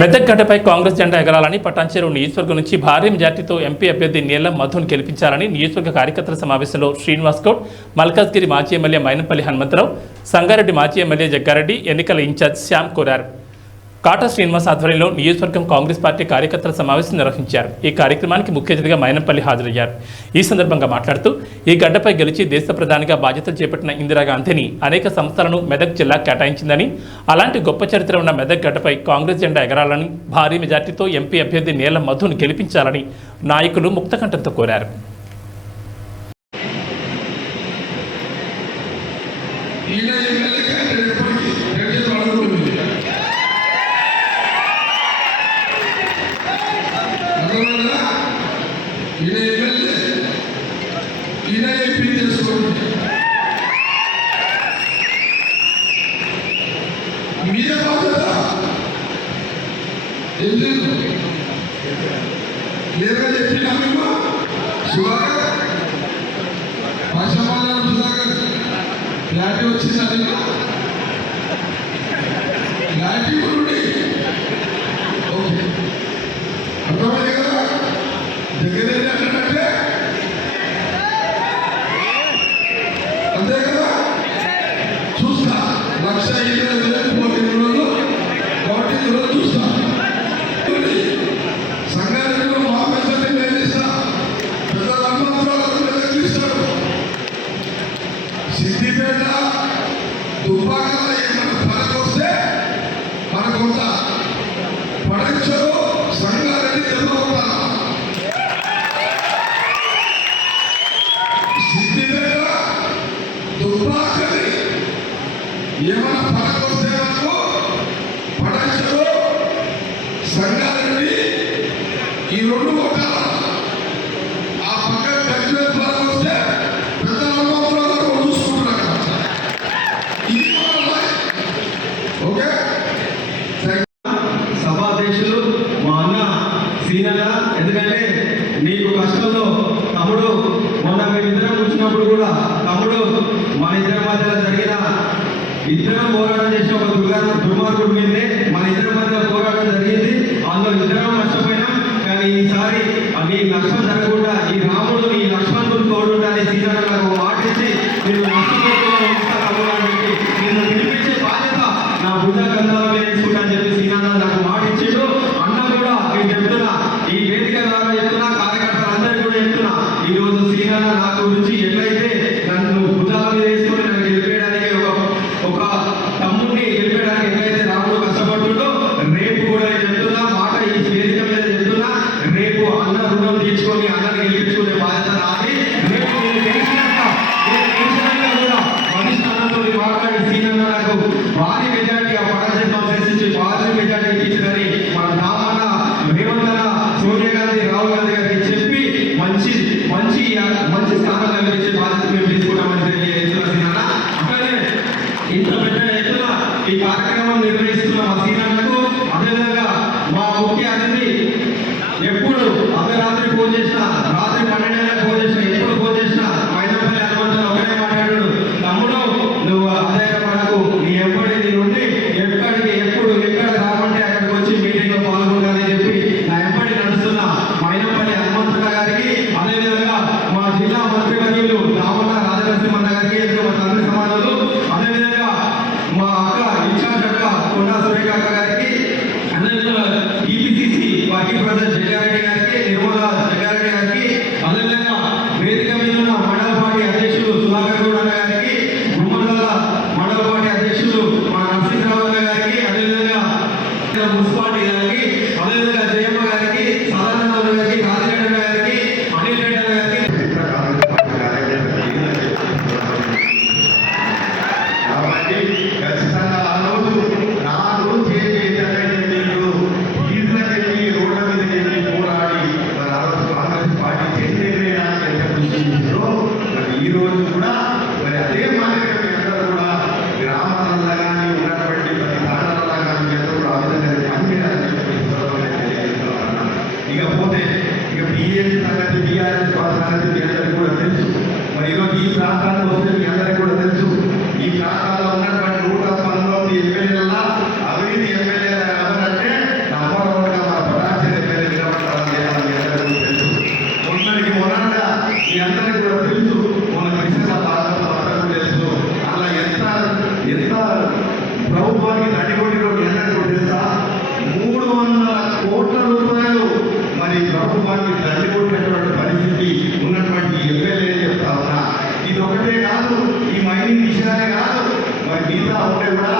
మెదక్ గడ్డపై కాంగ్రెస్ జెండా ఎగరాలని పటాన్చెరు నియోజకవర్గం నుంచి భారీ మెజార్టీతో ఎంపీ అభ్యర్థి నీలం మధును గెలిపించాలని నియోజకవర్గ కార్యకర్తల సమావేశంలో శ్రీనివాస్ గౌడ్, మల్కాజ్గిరి మాజీ ఎమ్మెల్యే మైనంపల్లి హనుమంతరావు, సంగారెడ్డి మాజీ ఎమ్మెల్యే జగ్గారెడ్డి, ఎన్నికల ఇన్ఛార్జ్ శ్యామ్ కోరారు. కాటా శ్రీనివాస్ ఆధ్వర్యంలో నియోజకవర్గం కాంగ్రెస్ పార్టీ కార్యకర్తల సమావేశం నిర్వహించారు. ఈ కార్యక్రమానికి ముఖ్య అతిథిగా మైనంపల్లి హాజరయ్యారు. ఈ సందర్భంగా మాట్లాడుతూ ఈ గడ్డపై గెలిచి దేశ ప్రధానిగా బాధ్యతలు చేపట్టిన ఇందిరాగాంధీని అనేక సంస్థలను మెదక్ జిల్లా కేటాయించిందని, అలాంటి గొప్ప చరిత్ర ఉన్న మెదక్ గడ్డపై కాంగ్రెస్ జెండా ఎగరాలని, భారీ మెజార్టీతో ఎంపీ అభ్యర్థి నీలం మధును గెలిపించాలని నాయకులు ముక్తకంఠంతో కోరారు. ఎందుకంటే నీకు కష్టంలో తమ్ముడు మొన్న మేమిద్దరం కూర్చున్నప్పుడు కూడా తమ్ముడు మన ఇద్దరి మధ్యలో జరిగిన ఇద్దరం పోరాటం చేసిన ఒక దుర్మార్గుడి మీదే మన ఇద్దరి మధ్య పోరాటం జరిగింది. అందులో ఇద్దరం నష్టపోయినాం. కానీ ఈసారి నీ నష్టం జరగకుండా ఈ రాముడు నీ లక్ష్మణుడు తోడుండాలి సీతారాం నాకు మాటించి నేను నష్టపోతున్నాను నిన్ను పిలిపించే బాధ్యత నా బుద్ధ కందాల మీద తీసుకుంటా అని చెప్పి సీతారాం నాకు మాటించాడు. అన్న కూడా నేను చెప్తున్నా, ఈ వేదిక ద్వారా చెప్తున్నా, కార్యకర్తలందరికీ కూడా చెప్తున్నా, ఈ రోజు సీతారాం నా గురించి ఎట్లయితే నన్ను బుద్ధాల మీద వేసుకొని నన్ను గెలిపేయడానికి ఒక తమ్ముడిని గెలిపేయడానికి ఎట్లయితే రాముడు కష్టపడుతుందో రేపు కూడా నేను చెప్తున్నా, మాట ఈ వేదిక మీద చెప్తున్నా, రేపు అన్న రుణం తీర్చుకొని అన్నని గెలిపించుకునే బాధ్యత నాది. రేపు నేను గెలిచినాక కూడా మనిషి అన్నతో మాట్లాడి సీనన్న నాకు భారీ మెజార్టీ ఆ పరాజయం చేసి భారీ మెజార్టీ ఇచ్చిందని మన రామన్న, రేవంత్ అన్న, సోనియా గాంధీ, రాహుల్ గాంధీ గారికి చెప్పి మంచి మంచి మంచి స్థానం కల్పించే బాధ్యత మేము తీసుకున్నామని తెలియజేస్తున్నా. అట్లనే ఇంత పెద్ద ఎత్తున ఈ కార్యక్రమం నిర్వహిస్తున్న మా సీనన్నకు, అదేవిధంగా మా ముఖ్య అతిథి ఎప్పుడు అర్ధరాత్రి ఫోన్ చేసినా, రాత్రి 12 గంటలకు ఫోన్ చేసినా, ఎప్పుడు ఫోన్ చేసినా మైనంపల్లి హనుమంతరావు ఒకటే మాట్లాడాడు, తమ్ముడు నువ్వు అధైర్యపడకు, నీ ఎప్పటి నీ నుండి ఎక్కడికి ఎప్పుడు ఎక్కడ రామంటే అక్కడికి వచ్చి మీటింగ్ లో పాల్గొనాలని చెప్పి నా ఎంపటి నడుస్తున్న మైనంపల్లి హనుమంతరావు గారికి, అదేవిధంగా మా జిల్లా మంత్రివర్యులు రామన్న రాజనరసింహన్న గారికి, మా తండ్రి సమానులు, అదేవిధంగా మా అక్క ఇన్ఛార్జ్ అక్క కొండా సురేఖ అక్క గారికి, అదేవిధంగా ఈపీసీసీ వర్కింగ్ ప్రెసిడెంట్ జగ్గారెడ్డి గారికి, నిర్మలా జగ్గారెడ్డి గారికి, అదేవిధంగా వేదిక మీద ఉన్న మండల పార్టీ అధ్యక్షులు సుధాకర్ గౌడ్ అన్న గారికి, గుమ్మల మండల పార్టీ అధ్యక్షులు మా నరసింహరావు అన్న గారికి, అదేవిధంగా మున్సిపాలిటీ గారికి, అదేవిధంగా జయమ్మ గారికి, సదానంద గారికి, రాజరెడ్డి అన్న గారికి, అనిల్ రెడ్డి అన్న గారికి, ఈ రోజు కూడా మరి అదే మాదిరిగా మీ అందరూ కూడా గ్రామాలలో కానీ ఉన్నటువంటి ప్రతి తాండాలలో కానీ మీ అందరూ కూడా ఆ విధంగా పనిచేయాలని తెలియజేస్తున్నాను. ఇకపోతే ఇక బీఏసీ సంగతి, బీఆర్ఎస్ సంగతి మీ అందరికీ కూడా తెలుసు. మరి ఈరోజు ఈ ప్రాంతానికి వస్తే మీ అందరికీ కూడా తెలుసు, ఈ ప్రాంతాల్లో ఉన్నటువంటి 119 ఎమ్మెల్యేల అవినీతి ఎమ్మెల్యేలు ఎవరంటే ప్రభుత్వానికి దండిగొండిలో ఎన్నట్టు తెలుసా 300 కోట్ల రూపాయలు మరి ప్రభుత్వానికి దండిగొట్టినటువంటి పరిస్థితి ఉన్నటువంటి ఎమ్మెల్యే చెప్తా ఉన్నా. ఇది ఒకటే కాదు, ఈ మైనింగ్ విషయాలే కాదు, మరి మిగతా ఉంటే కూడా